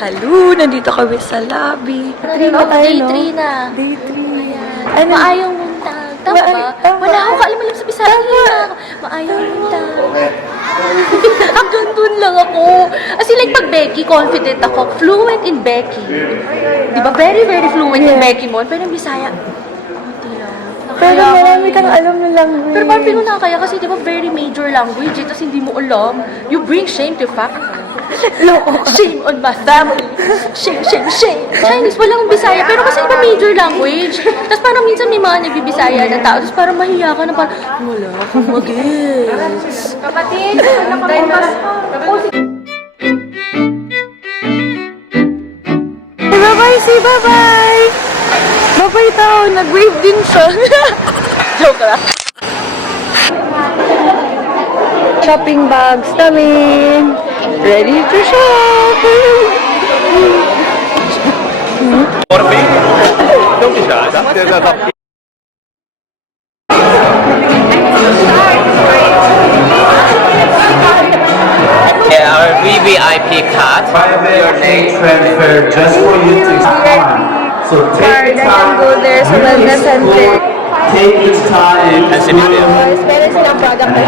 Hello, nandito kami sa lobby. Day 3 na. Day 3. Ano? Maayong buntag. Tama ba? Wala akong kaalam-alam sa Bisaya. Maayong buntag. Hanggang dun lang ako. Kasi like pag Becky, confident ako. Fluent in Becky. Diba? Very, very fluent in Becky mo. Pero yung Bisaya, Pero marami kang alam na language. pero parang pinuna kaya kasi di ba very major language eh, tapos hindi mo alam. You bring shame to fact. Shame on my family. Shame, shame, shame. Chinese, walang Bisaya. Pero kasi iba major language. Tapos parang minsan may mga nagbibisaya na tao. Tapos parang mahiya ka na parang, wala akong mag-gets. Kapatid, Bye-bye, say bye-bye! Bye-bye tao, nag-wave din siya. Joke lang. Shopping bags namin. Ready to shop! Yeah, our VVIP card. Your name transfer just for you to start. So take the time. Go there sa wellness center. Take the time. Pero silang product na.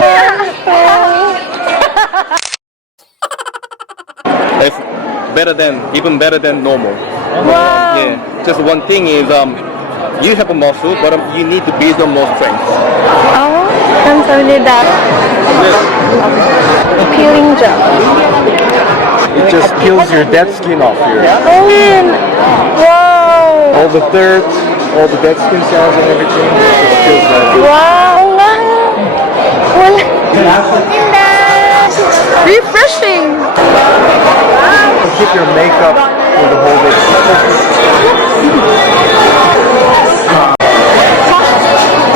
It's even better than normal. Wow! Yeah. Just one thing is, you have a muscle, but you need to build more strength. Oh, 감사합니다. Peeling gel. It just peels your dead skin off here. Oh, wow! All the dirt, all the dead skin cells and everything. It just peels that. Wow! Wala. Refreshing! Keep your makeup for the whole day.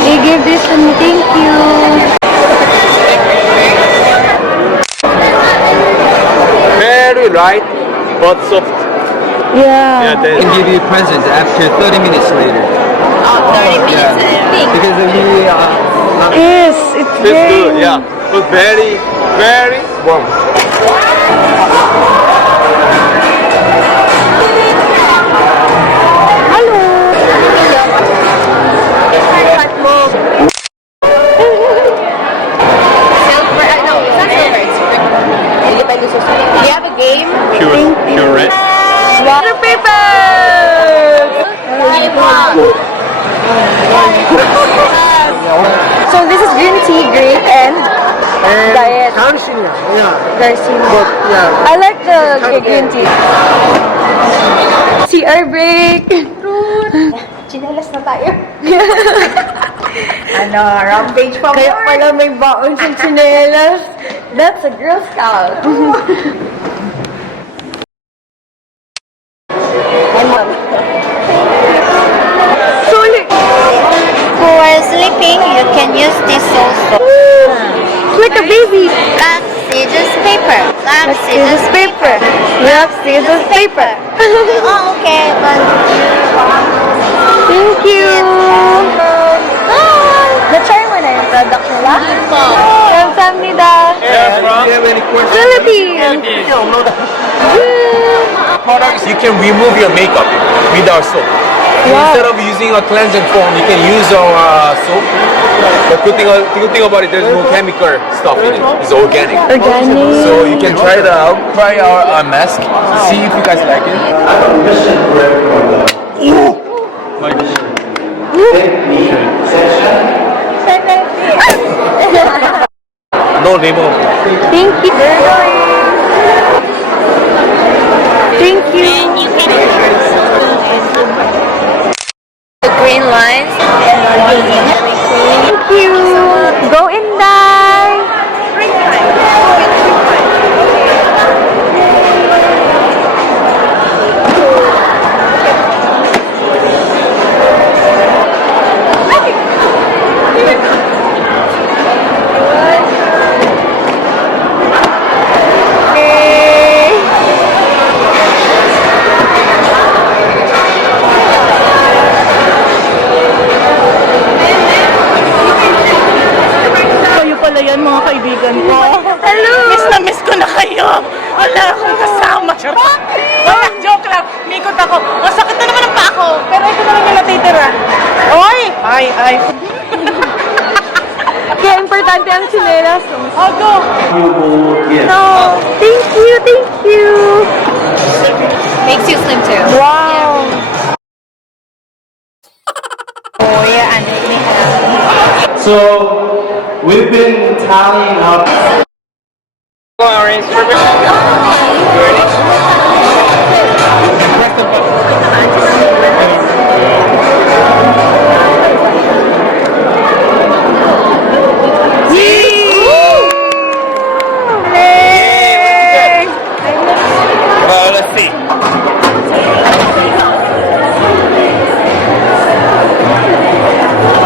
They give this to me, thank you. Very light, but soft. Yeah. They can give you presents after 30 minutes later. 30 minutes. Because we Yes, it's It's very... good, yeah. But very, very warm. Do you have a game? Pure red. Water paper! So this is green tea, grape, and diet. Garcinia, yeah. Garcinia. But yeah, I like the green tea. CR break! Chinelas na tayo. Wrong page pa Kaya pala may baon sa chinelas. That's a Girl Scout. Sulit! For sleeping, you can use this also. It's like a baby. Rock, scissors, paper. Rock, Scissors, paper. Rock, scissors, paper. Oh, okay. But Thank you! Na-try mo na yung product nila? Kamsahamnida! Do you have any questions? Philippines! Products, you can remove your makeup with our soap. Instead of using a cleansing foam, you can use our soap. The good thing about it, there's no chemical stuff in it. It's organic. Organic. So you can try it out. Try our mask. See if you guys like it. No lemon. Thank you. Thank you. The green lines. Thank you. Go in die. ang chinelas. I'll go. You will get. No. Thank you, thank you. Makes you slim too. Wow. Oh yeah, and we have. So we've been tallying up. Well, let's see.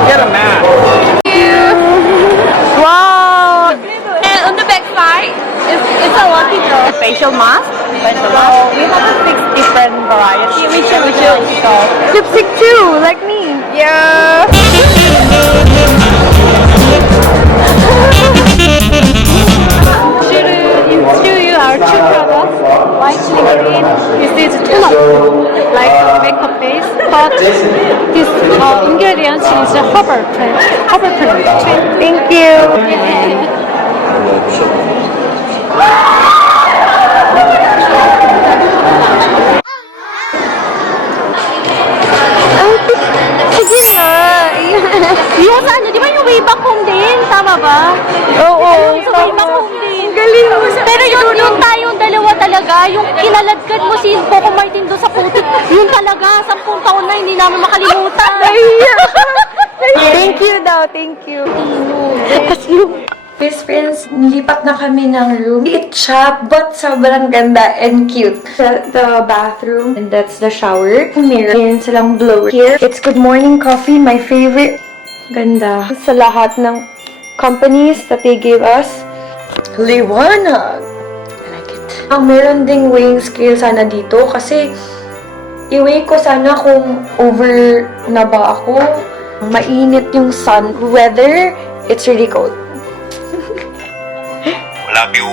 Get a map. Wow. And on the back side, it's a lucky draw. Facial mask. We have 6 different varieties. Which you? Lipstick too, like me. Yeah. Show you our two products. White liquid. This is like a makeup base, but this ingredients is a rubber plant. Thank you. Sige na. Yes, ano, di ba yung way back home din? Tama ba? Oo. Sa way back home din. Galing mo sa... Pero yung tayong dalawa talaga, yung kinaladkad mo si Coco Martin doon sa putik, yun talaga, 10 taon na hindi namin makalimutan. Thank you daw, thank you. Kasi best friends, nilipat na kami ng room. Liit siya, but sobrang ganda and cute. The bathroom, and that's the shower. Mirror, meron silang blower. Here, it's Good Morning Coffee, my favorite. Ganda. Sa lahat ng companies that they gave us. Liwanag! I like it. Meron ding weighing scale sana dito kasi i-weigh ko sana kung over na ba ako. Mainit yung sun. Weather, it's really cold. Love you.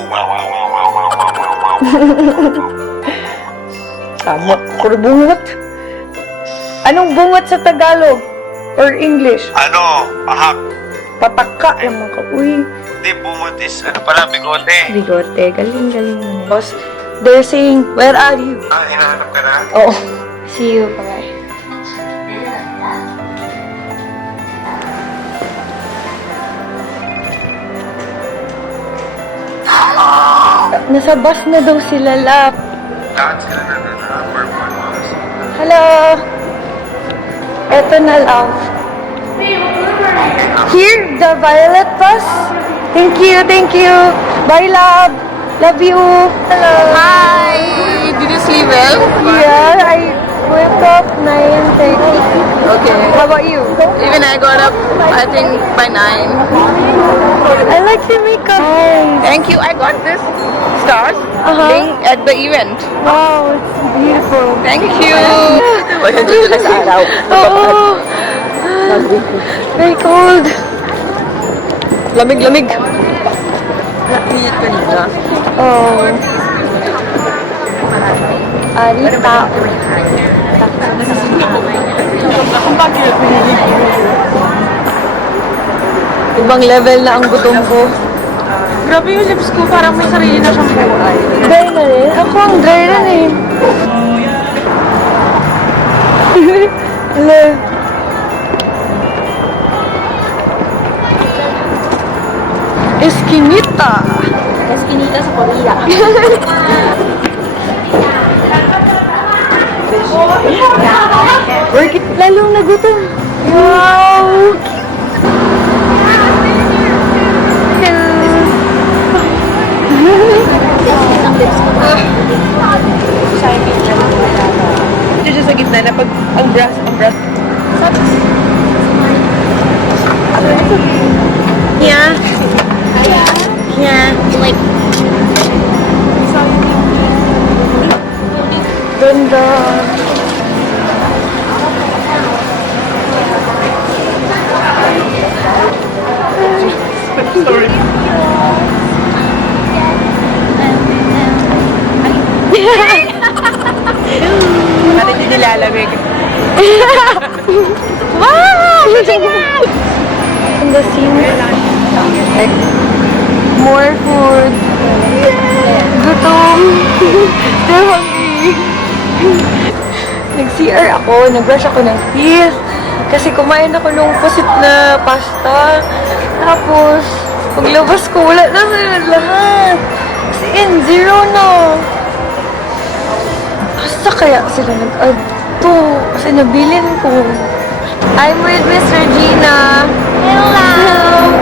Sama ko bungot. Anong bungot sa Tagalog? Or English? Ano? Pahak. Pataka naman ka. Uy, Hindi, bumot is, ano pala, bigote. bigote. Galing mo na. Boss, they're saying, where are you? Ah, hinahanap ka na? Oh, see you. Bye. Nasa bus na daw sila, lap. Lahat sila na purple mouse. Hello! Eto na lang. Here, the violet bus. Thank you, thank you. Bye, love. Love you. Hello. Hi! Did you sleep well? Yeah, I woke up 9:30. Okay. How about you? Even I got up, I think, by 9. I like your makeup. Nice. Thank you. I got this stars Uh-huh. at the event. Wow, it's beautiful. Thank you. Oh, very cold. Lamig-lamig. Oh. Arita. Ibang level na ang gutom ko. Grabe yung lips ko, parang may sarili na siyang buhay. Dry na rin. Ako ang dry rin eh. Hello. Eskinita. Eskinita sa Korea. Work it. Lalong nagutom. Wow. Ito siya sa gitna na pag ang brush. Yeah. Yeah. Like. Ganda. Bakit hindi nilalamig? Wow! And the scene. Like, more food. Gutom. Still hungry. Nag-CR ako, nag-brush ako ng teeth. Kasi kumain ako ng pusit na pasta. Tapos, paglabas ko, wala na sila lahat. As in, zero na. Basta kaya sila nag-add to? Kasi nabilin ko. I'm with Miss Regina. Hello!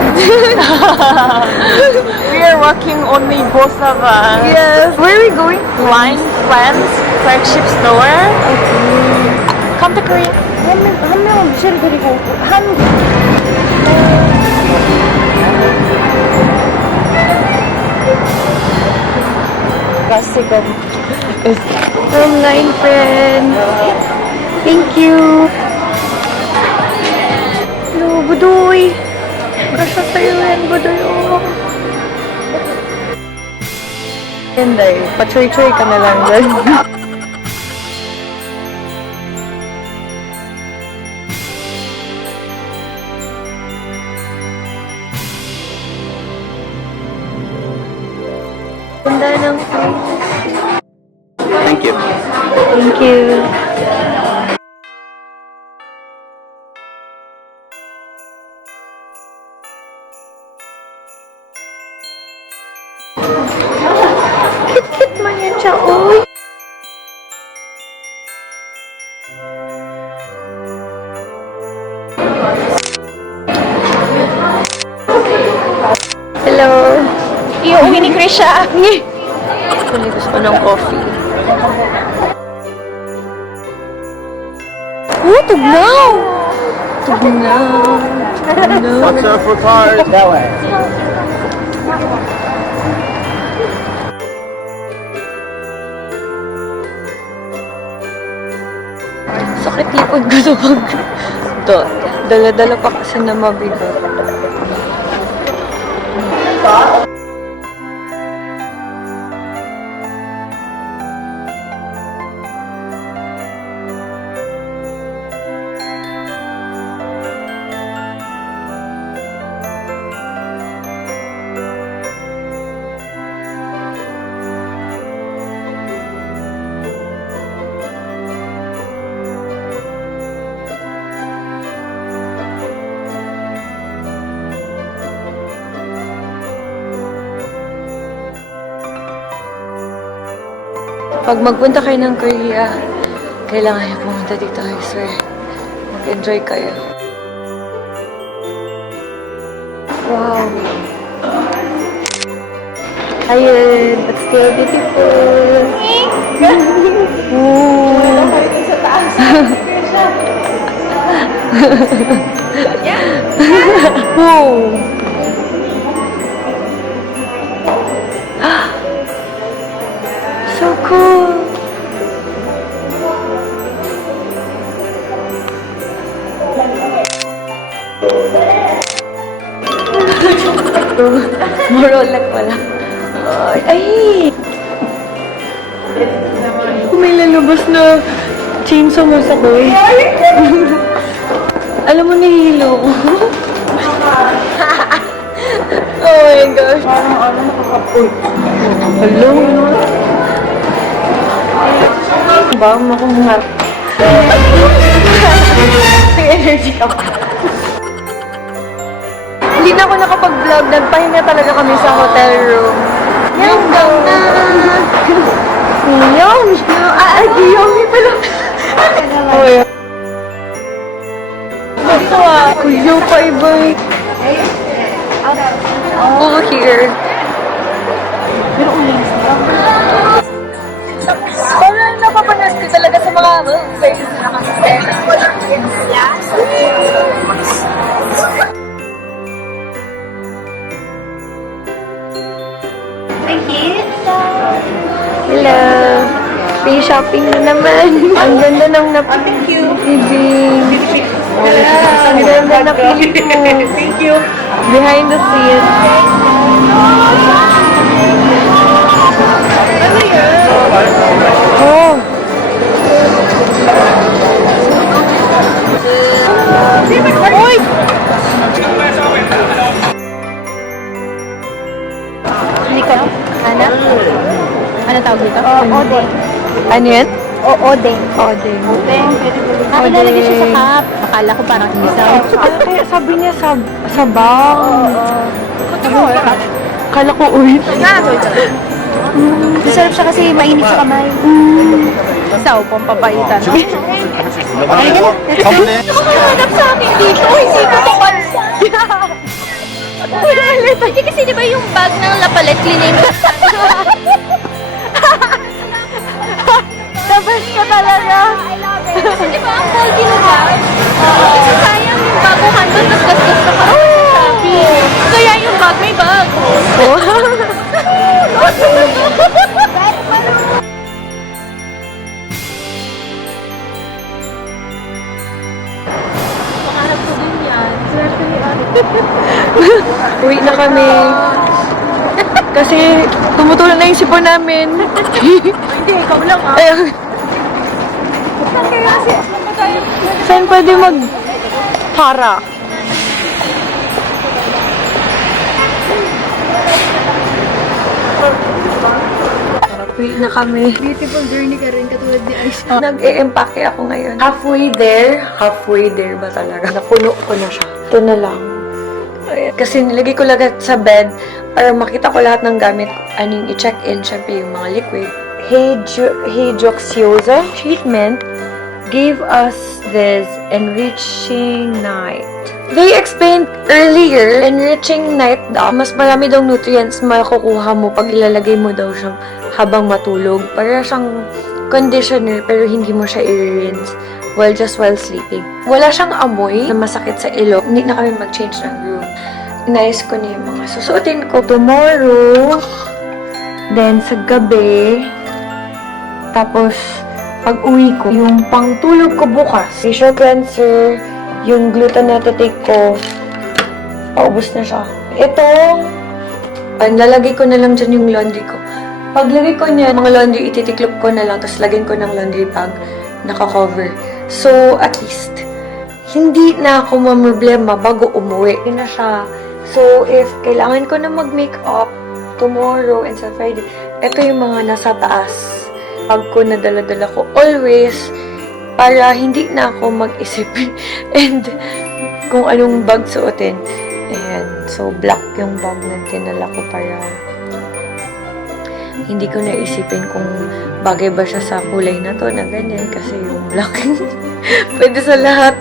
We are walking only both of us. Yes. Where are we going? Blind Friends flagship store. Come to Korea. 한 명은 미셸을 데리고 한 From Line Friends. Thank you. Hello, Budoy. Kasya sa'yo yan, Budoy. Oh. Hindi, pa-choy-choy ka na lang dyan. Ganda ng place. Thank you. Thank you. Kit-kit man yan siya, oy. Hello. iuwi ni Krisha. Actually, gusto ko ng coffee. Oh, tugnaw! Tugnaw. Tugnaw. Watch out for cars. That way. Sakit likod ko sa pag... Ito, dala-dala pa kasi na mabigat. Pag magpunta kayo ng Korea, kailangan niyo pumunta dito, I swear. Mag-enjoy kayo. Wow. Tired, but still beautiful. Wow. So cool. Morolak pala. Ay! May lalabas na chainsaw mo sa ko eh. Alam mo, nahihilo ko. Oh my gosh. Parang ano nakakapul. Hello? Ba? Makunghap. May energy ako. Hindi na ako nakapag-vlog. Nagpahinga talaga kami sa hotel room. Yung ganda! Yung! Giyomi pala. Oh, yeah. Ito kuya pa iba eh. Oh, here. Parang napapanas ko talaga sa mga places na kasi. Hello. Free shopping na naman. Ang ganda ng napili. Ang ganda na pili mo. Thank you. Behind the scenes. Oh. Oy! Ode. Ano yan? Ode. Ode. Nakilalagay siya sa cup. Akala ko parang isaw. Kaya sabi niya sabang. Kala ko ulit. Masarap siya kasi mainit sa kamay. Isaw, pampapaitan. Hanap sa akin dito, hindi ko to kalsa. Hindi kasi di ba yung bag ng lapalet cleaning Tapos ka talaga. Kasi di ba ang faulty ng bag? Kasi sayang yung baguhan doon, tapos gastos ka pa. Kaya yung bag, may bag. Pangarap ko din yan. Swerte ni Ate. Uwi na kami. Kasi tumutulo na yung sipon namin. Hindi, ikaw lang ah. Ayun. Saan pwede para? Uwi na kami. Beautiful journey ka rin, katulad ni Ice. Nag-e-empake ako ngayon. Halfway there ba talaga? Napuno ko na siya. Ito na lang. Ayan. Kasi nilagay ko lahat sa bed para makita ko lahat ng gamit. Ano yung i-check-in, syempre yung mga liquid. Hydroxyosa treatment gave us this enriching night. They explained earlier, enriching night daw, mas marami daw nutrients makukuha mo pag ilalagay mo daw siya habang matulog. Para siyang conditioner pero hindi mo siya i-rinse while sleeping. Wala siyang amoy na masakit sa ilong. Hindi na kami mag-change ng room. Inayos ko na yung mga susuotin ko tomorrow, then sa gabi, tapos pag uwi ko, yung pangtulog ko bukas, facial cleanser, yung gluten na take ko, paubos na siya. Ito, lalagay ko na lang dyan yung laundry ko. Paglagay ko niya, mga laundry, ititiklop ko na lang, tapos lagyan ko ng laundry bag, naka-cover. So, at least, hindi na ako mamroblema bago umuwi. Yun na siya. So, if kailangan ko na mag-makeup tomorrow and sa Friday, ito yung mga nasa taas. Bag ko na dala-dala ko always para hindi na ako mag-isip and kung anong bag suotin. Ayan. So, black yung bag na dinala ko para hindi ko naisipin kung bagay ba siya sa kulay na to na ganyan kasi yung black pwede sa lahat.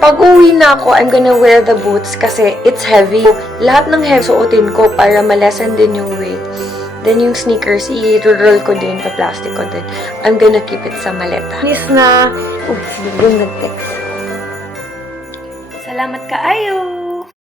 Pag uwi na ako, I'm gonna wear the boots kasi it's heavy. Lahat ng heavy suotin ko para ma-lessen din yung weight. Then yung sneakers, i-roll ko din, pa-plastic ko din. I'm gonna keep it sa maleta. Nis na, yung nag-text. Salamat ka, Ayo!